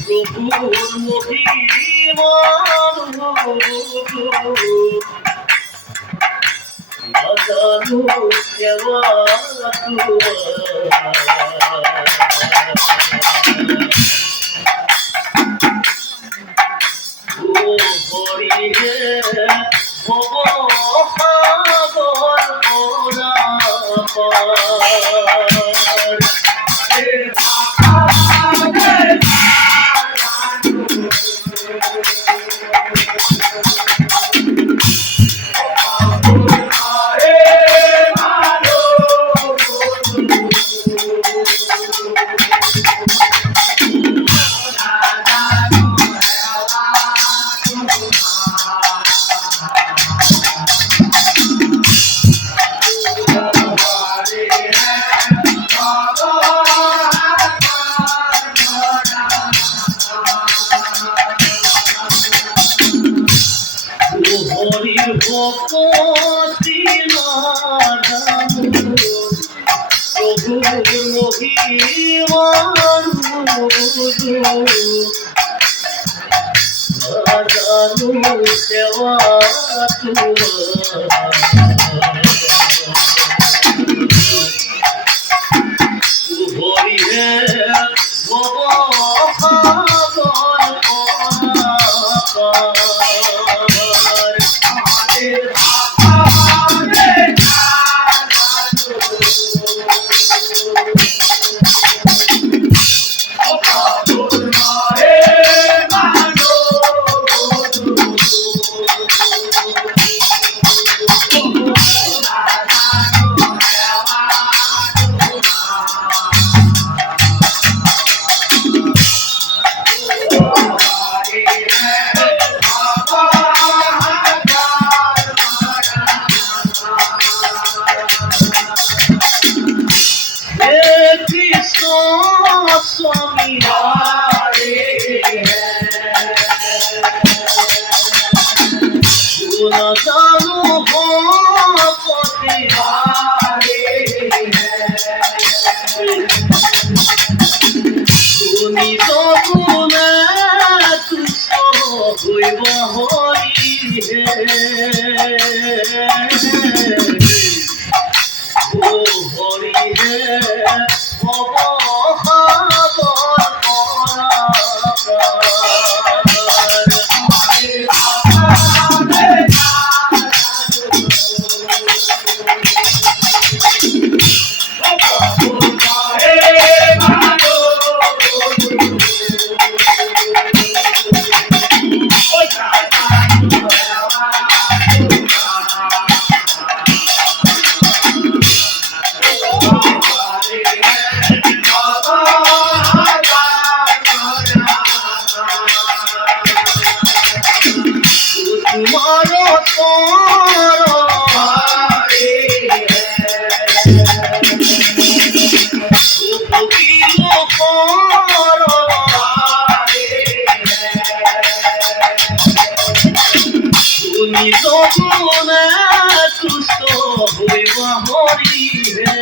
প্রভুর মহিমান বাজানো কেওয়া ও হরি হে ভব সাগর ওরা হরির ভক্তি প্রভুর মহিমান বাজানো সেবা হরি হে स्वामी हारे गुना जानो हो पति हारे सुनी तो गुना तुझको हुई बहोरी है ओ होरी है तुम्हारो तोरो हारे किलो कोरो हारे सुनी तो गुना तुझको हुई बहोरी है